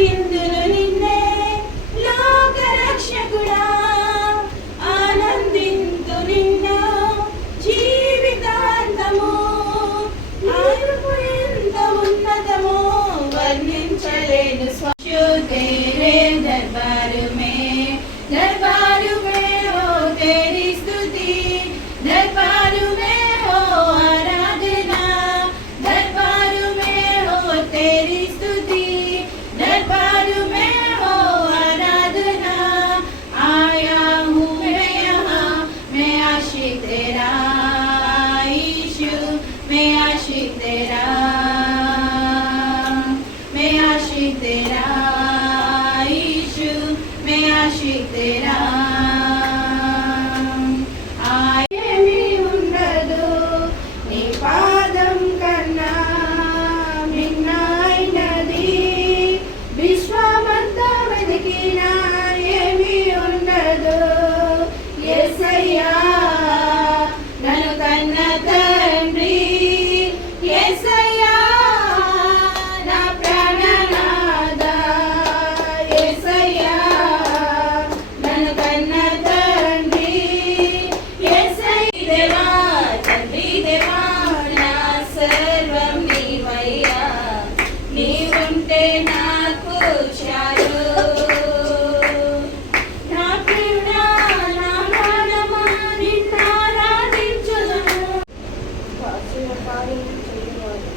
ఆరాధిందును నిన్నే లోక రక్షకుడా, ఆనందింతు నిన్ను జీవితాంతము. ఆయువు ఎంత ఉన్నతమో వర్ణించలేను तेरे दरबार में हो तेरी स्तुति, दरबार में हो आराधना, दरबार में हो तेरी स्तुति, दरबार में हो आराधना। आया हूँ मैं यहाँ, मैं आशिक तेरा यीशु, मैं आशिक तेरा, मैं आशिक तेरा यीशु, मैं आशिक तेरा। आये ఉండదు నీ పాదం కన్నా మిన్నైనది, విశ్వమంతా వెతికినా ఏమీ ఉండదు. యేసయ్యా నన్ను కన్న తండ్రి, యేసయ్యా నా ప్రాణనాథ, యేసయ్యా నన్ను కన్న తండ్రి, యేసయ్య దేవా తండ్రి దేవా నా సర్వం నీవయ్యా, నీవుంటే నాకు చాలు. నా ప్రియుడా నా ప్రాణమా నిన్నారాధించును. కార్యం చేయవాడు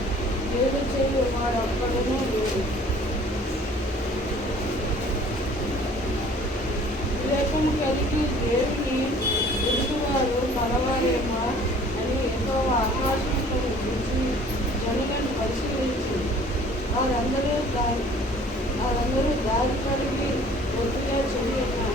ఏడు చేయవాడు అప్పడనే లేదు. వివేకము కలిగి దేవుని ఎదుగువారు పరవారేమా అని ఎంతో ఆకాశంతో చూసి జనులను పరిశీలించి వారందరూ దారి కలిగి ఒత్తిగా చెయ్యన్నారు.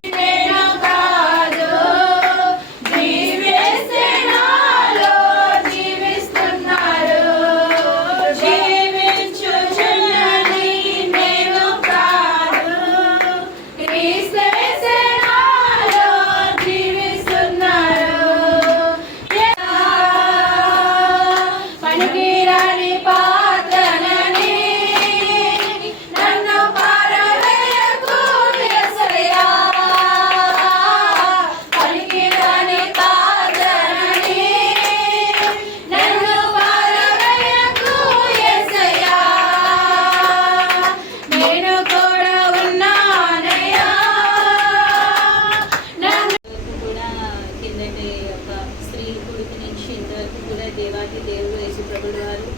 దేవాది దేవుడు యేసుప్రభుడు వారు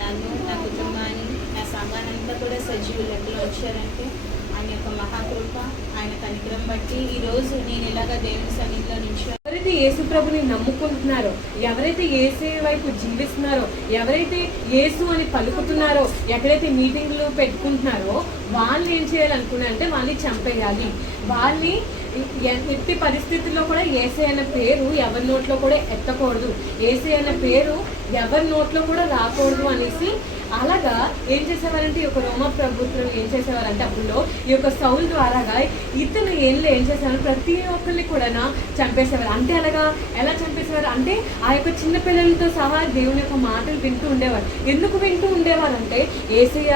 నన్ను నా కుటుంబాన్ని నా సంఘానంతా కూడా సజీవ లెక్కలో వచ్చారంటే ఆయన యొక్క మహాకృప, ఆయన కనికరం బట్టి ఈరోజు నేను ఇలాగా దేవుని సన్నిధిలో నిలిచాను. ఎవరైతే యేసు ప్రభుని నమ్ముకుంటున్నారో, ఎవరైతే యేసు వైపు జీవిస్తున్నారో, ఎవరైతే యేసు అని పలుకుతున్నారో, ఎక్కడైతే మీటింగ్లు పెట్టుకుంటున్నారో వాళ్ళు ఏం చేయాలనుకున్నారంటే వాళ్ళని చంపేయాలి. వాళ్ళని ఎట్టి పరిస్థితుల్లో కూడా యేసే అన్న పేరు ఎవరి నోట్లో కూడా ఎత్తకూడదు, యేసే అన్న పేరు ఎవరి నోట్లో కూడా రాకూడదు అనేసి అలాగా ఏం చేసేవారంటే ఈ యొక్క రోమా ప్రభుత్వం ఏం చేసేవారంటే అప్పుడు ఈ యొక్క సౌల్ ద్వారాగా ఇతను ఏం చేసేవారు, ప్రతి ఒక్కరిని కూడా చంపేసేవారు. అంటే అలాగా ఎలా చంపేసేవారు అంటే ఆ యొక్క చిన్న పిల్లలతో సహా దేవుని యొక్క మాటలు వింటూ ఉండేవారు. ఎందుకు వింటూ ఉండేవారు అంటే యేసయ్య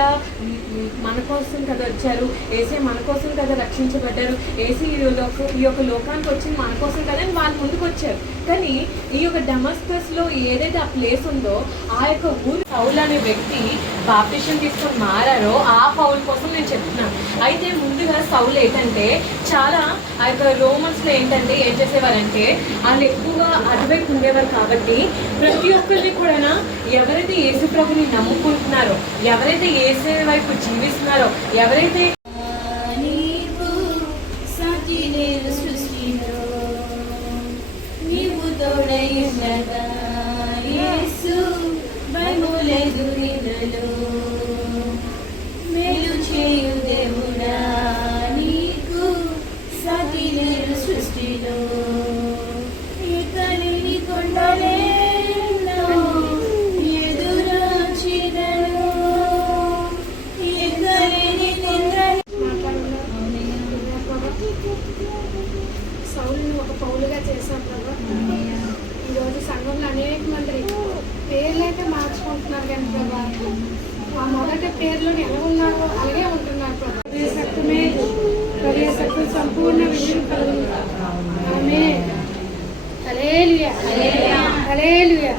మన కోసం కదా వచ్చారు, యేసయ్య మన కోసం కదా రక్షించబడ్డారు, యేసయ్య ఈ యొక్క లోకానికి వచ్చింది మన కోసం కదా అని వాళ్ళు ముందుకు వచ్చారు. కానీ ఈ యొక్క డమస్కస్లో ఏదైతే ఆ ప్లేస్ ఉందో ఆ యొక్క ఊరు పౌల్ అనే వ్యక్తి బాప్టిజం తీసుకొని మారారో ఆ పౌల్ కోసం నేను చెప్తున్నాను. అయితే ముందుగా సౌల్ ఏంటంటే చాలా ఆ యొక్క రోమన్స్లో ఏంటంటే ఏం చేసేవారంటే వాళ్ళు ఎక్కువగా అటువైపు ఉండేవారు. కాబట్టి ప్రతి ఒక్కరిని కూడా ఎవరైతే యేసు ప్రభుని నమ్ముకుంటున్నారో, ఎవరైతే యేసు వైపు జీవిస్తున్నారో, ఎవరైతే మేలు చేయు దేవుడా నీకు సతి లేరు సృష్టిలో, ఇతని కొండలేను ఎదురొచ్చినను ఇతని సౌలును ఒక పౌలుగా చేశాం ప్రభా. ఈరోజు సంఘంలో అనేక మంది పేర్లైతే మార్చుకుంటున్నారు కానీ ప్రభా ఆ మొదటి పేర్లోని ఎలా ఉన్నారో అలాగే ఉంటున్నారు ప్రభా. సంపూర్ణ విజయం కలుగును గాక. ఆమేన్. హల్లెలూయా. హల్లెలూయా.